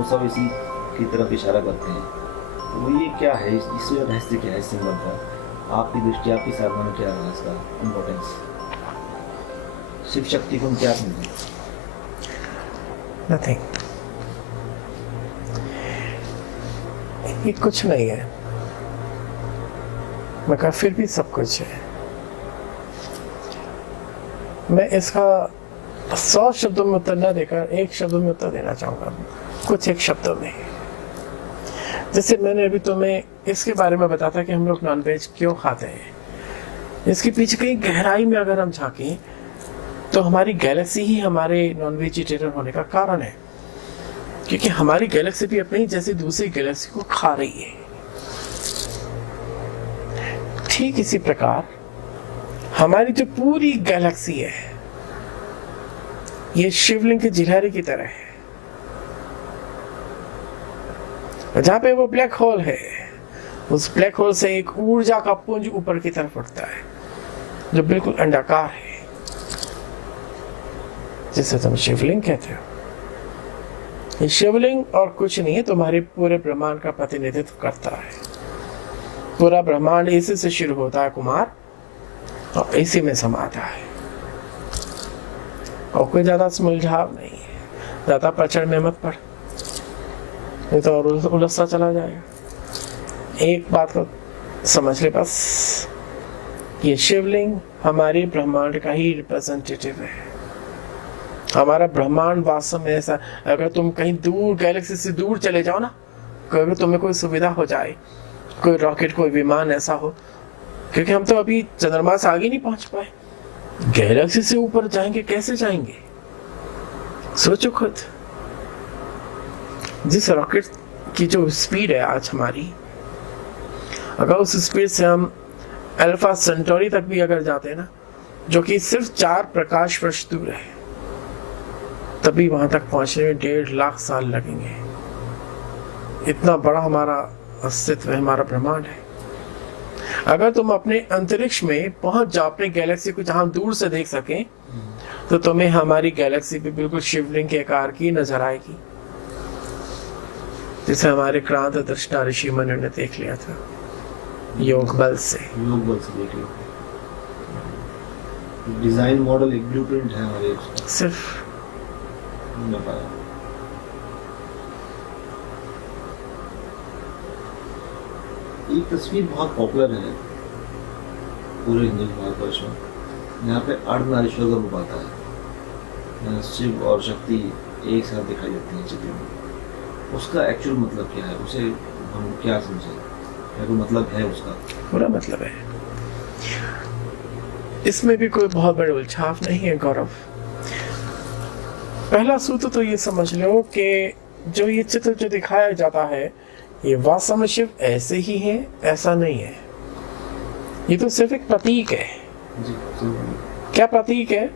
वो सब इसी की तरफ इशारा करते हैं। तो ये क्या है, इसमें रहस्य क्या है इस सिंबल का? आपकी दृष्टि, आपकी साधना में क्या है इसका इम्पोर्टेंस? शिव शक्ति को हम क्या समझें? नथिंग, ये कुछ नहीं है, मगर फिर भी सब कुछ है। मैं इसका 100 शब्दों में उत्तर न देकर एक शब्द में उत्तर देना चाहूंगा, कुछ एक शब्दों में। जैसे मैंने अभी तुम्हें इसके बारे में बताया था कि हम लोग नॉनवेज क्यों खाते हैं, इसके पीछे कहीं गहराई में अगर हम झांकें तो हमारी गैलेक्सी ही हमारे नॉन वेजिटेरियन होने का कारण है, क्योंकि हमारी गैलेक्सी भी अपनी जैसी दूसरी गैलेक्सी को खा रही है। ठीक इसी प्रकार हमारी जो पूरी गैलेक्सी है ये शिवलिंग की जिलहरी की तरह है। जहां पे वो ब्लैक होल है, उस ब्लैक होल से एक ऊर्जा का पुंज ऊपर की तरफ उठता है जो बिल्कुल अंडाकार है, जिसे तुम शिवलिंग कहते हो। ये शिवलिंग और कुछ नहीं है, तुम्हारे पूरे ब्रह्मांड का प्रतिनिधित्व करता है। पूरा ब्रह्मांड इसी से शुरू होता है कुमार, और इसी में समाता है, और कोई ज्यादा सुलझाव नहीं है। ज्यादा प्रचर में मत पड़, नहीं तो और उलझता चला जाएगा। एक बात को समझ ले बस, ये शिवलिंग हमारी ब्रह्मांड का ही रिप्रेजेंटेटिव है। हमारा ब्रह्मांड वास्तव में ऐसा, अगर तुम कहीं दूर गैलेक्सी से दूर चले जाओ ना, अगर तुम्हें कोई सुविधा हो जाए, कोई रॉकेट, कोई विमान ऐसा हो, क्योंकि हम तो अभी चंद्रमा से आगे नहीं पहुंच पाए, गैलेक्सी से ऊपर जाएंगे, कैसे जाएंगे? सोचो खुद। जिस रॉकेट की जो स्पीड है आज हमारी, अगर उस स्पीड से हम अल्फा सेंटोरी तक भी अगर जाते हैं ना, जो कि सिर्फ 4 प्रकाश वर्ष दूर है, तभी वहां तक पहुंचने में 1.5 लाख साल लगेंगे। इतना बड़ा हमारा अस्तित्व है, हमारा ब्रह्मांड है। अगर तुम अपने अंतरिक्ष में पहुंच जाओ, अपने गैलेक्सी को जहां दूर से देख सकें, तो तुम्हें हमारी गैलेक्सी भी बिल्कुल शिवलिंग के आकार की नजर आएगी, जिसे हमारे क्रांत दृष्टा ऋषि मुनि ने देख लिया था योग बल से। योग बल से देख लिया। डिजाइन मॉडल, एक ब्लूप्रिंट है हमारे सिर्फ एक तस्वीर बहुत पॉपुलर है पूरे हिंदू भारतवर्ष में, यहाँ पे अर्धनारीश्वर का रूप आता है, शिव और शक्ति एक साथ दिखाई देती है चित्र में। उसका एक्चुअल मतलब क्या है, उसे हम क्या समझे, क्या कोई मतलब है उसका? पूरा मतलब है, इसमें भी कोई बहुत बड़े उलझाव नहीं है गौरव। पहला सूत्र तो ये समझ लो कि जो ये चित्र जो दिखाया जाता है, ये वास्तव में शिव ऐसे ही है, ऐसा नहीं है। ये तो सिर्फ एक प्रतीक है। क्या प्रतीक है?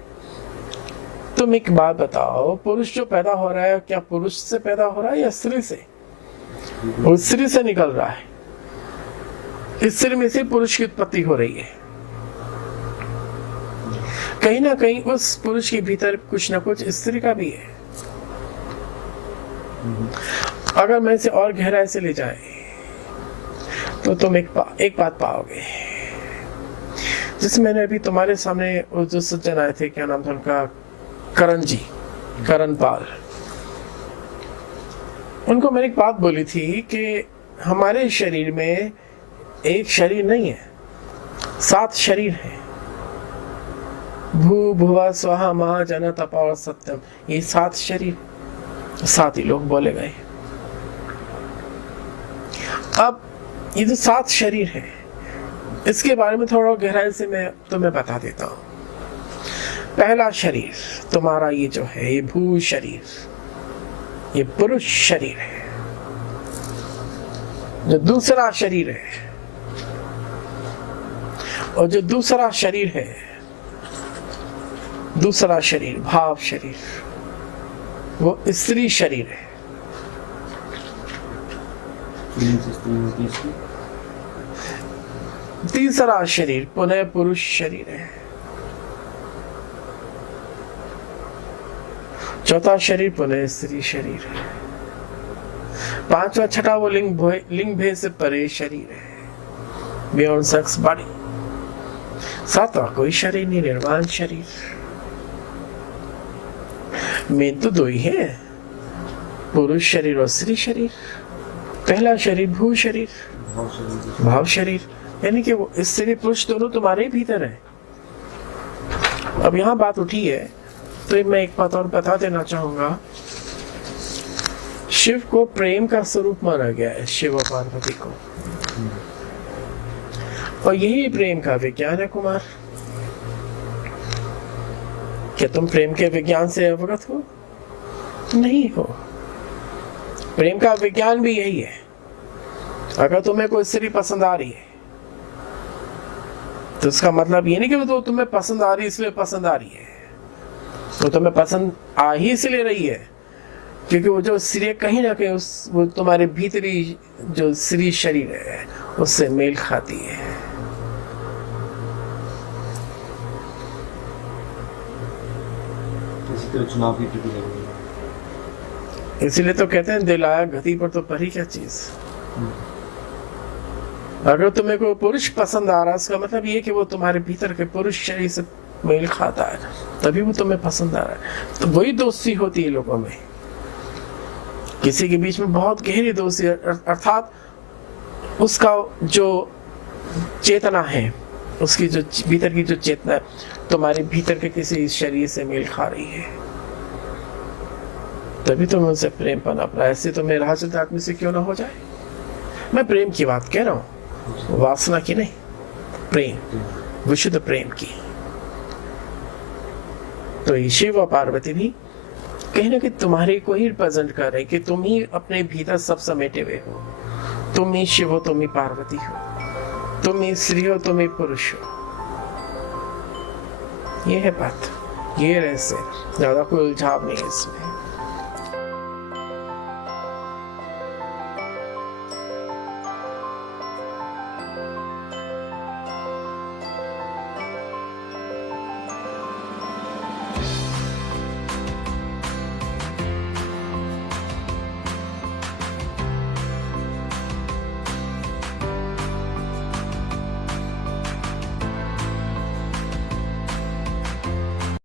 तुम एक बात बताओ, पुरुष जो पैदा हो रहा है, क्या पुरुष से पैदा हो रहा है या स्त्री से? वो स्त्री से निकल रहा है, इस स्त्री में से पुरुष की उत्पत्ति हो रही है। कहीं ना कहीं उस पुरुष के भीतर कुछ ना कुछ स्त्री का भी है। अगर मैं इसे और गहराई से ले जाए तो तुम एक बात पाओगे, जिसमें मैंने अभी तुम्हारे सामने जो सज्जन आए थे, क्या नाम था उनका, करण पाल, उनको मैंने एक बात बोली थी कि हमारे शरीर में एक शरीर नहीं है, 7 शरीर हैं। भू भुवा स्वाहा महा जन तपा और सत्यम, ये 7 शरीर, 7 ही लोग बोले गए। अब ये जो 7 शरीर है, इसके बारे में थोड़ा गहराई से मैं तुम्हें बता देता हूं। पहला शरीर तुम्हारा ये जो है, ये भू शरीर, ये पुरुष शरीर है। जो दूसरा शरीर है, और जो दूसरा शरीर है, दूसरा शरीर भाव शरीर, वो स्त्री शरीर है। तीसरा शरीर पुनः पुरुष शरीर है। चौथा शरीर पुनः स्त्री शरीर है। पांचवा छठा वो लिंग भेद से परे शरीर है, बियॉन्ड सेक्स बॉडी। सातवां कोई शरीर नहीं, निर्वाण शरीर। मेन तो दो ही है, पुरुष शरीर और स्त्री शरीर। पहला शरीर भू शरीर, भाव शरीर, यानी कि वो स्त्री पुरुष दोनों तुम्हारे भीतर है। अब यहाँ बात उठी है तो मैं एक बात और बता देना चाहूंगा। शिव को प्रेम का स्वरूप माना गया है, शिव और पार्वती को, और यही प्रेम का विज्ञान है। कुमार, क्या तुम प्रेम के विज्ञान से अवगत हो? नहीं हो। प्रेम का विज्ञान भी यही है। अगर तुम्हें कोई स्त्री पसंद आ रही है तो उसका मतलब ये नहीं कि वो तुम्हें पसंद आ रही है इसलिए पसंद आ रही है, वो तुम्हें पसंद आ ही इसलिए रही है क्योंकि वो जो स्त्री कहीं ना कहीं वो तुम्हारे भीतरी जो स्त्री शरीर है उससे मेल खाती है। चुनाव की टिप्पणी, इसीलिए तो कहते हैं दिल आया गति पर तो परी क्या चीज। अगर तुम्हें कोई पुरुष पसंद आ रहा है उसका मतलब ये कि वो तुम्हारे भीतर के पुरुष शरीर से मेल खाता है, तभी वो तुम्हें पसंद आ रहा है। तो वही दोस्ती होती है लोगों में, किसी के बीच में बहुत गहरी दोस्ती, अर्थात उसका जो चेतना है, उसकी जो भीतर की जो चेतना है तुम्हारे भीतर के किसी शरीर से मेल खा रही है, तभी तुम्हें उनसे प्रेम पनप रहा है। ऐसे तो मेरा हासिल आदमी से क्यों ना हो जाए। मैं प्रेम की बात कह रहा हूँ, वासना की नहीं, प्रेम, विशुद्ध प्रेम की। तो ये शिव और पार्वती भी कहीं ना कहीं तुम्हारे को ही रिप्रेजेंट कर रहे कि तुम ही अपने भीतर सब समेटे हुए हो। तुम ही शिव हो, तुम ही पार्वती हो, तुम ही स्त्री हो, तुम ही पुरुष हो। ये है बात, ये रहस्य, ज्यादा कोई उलझाव नहीं है इसमें।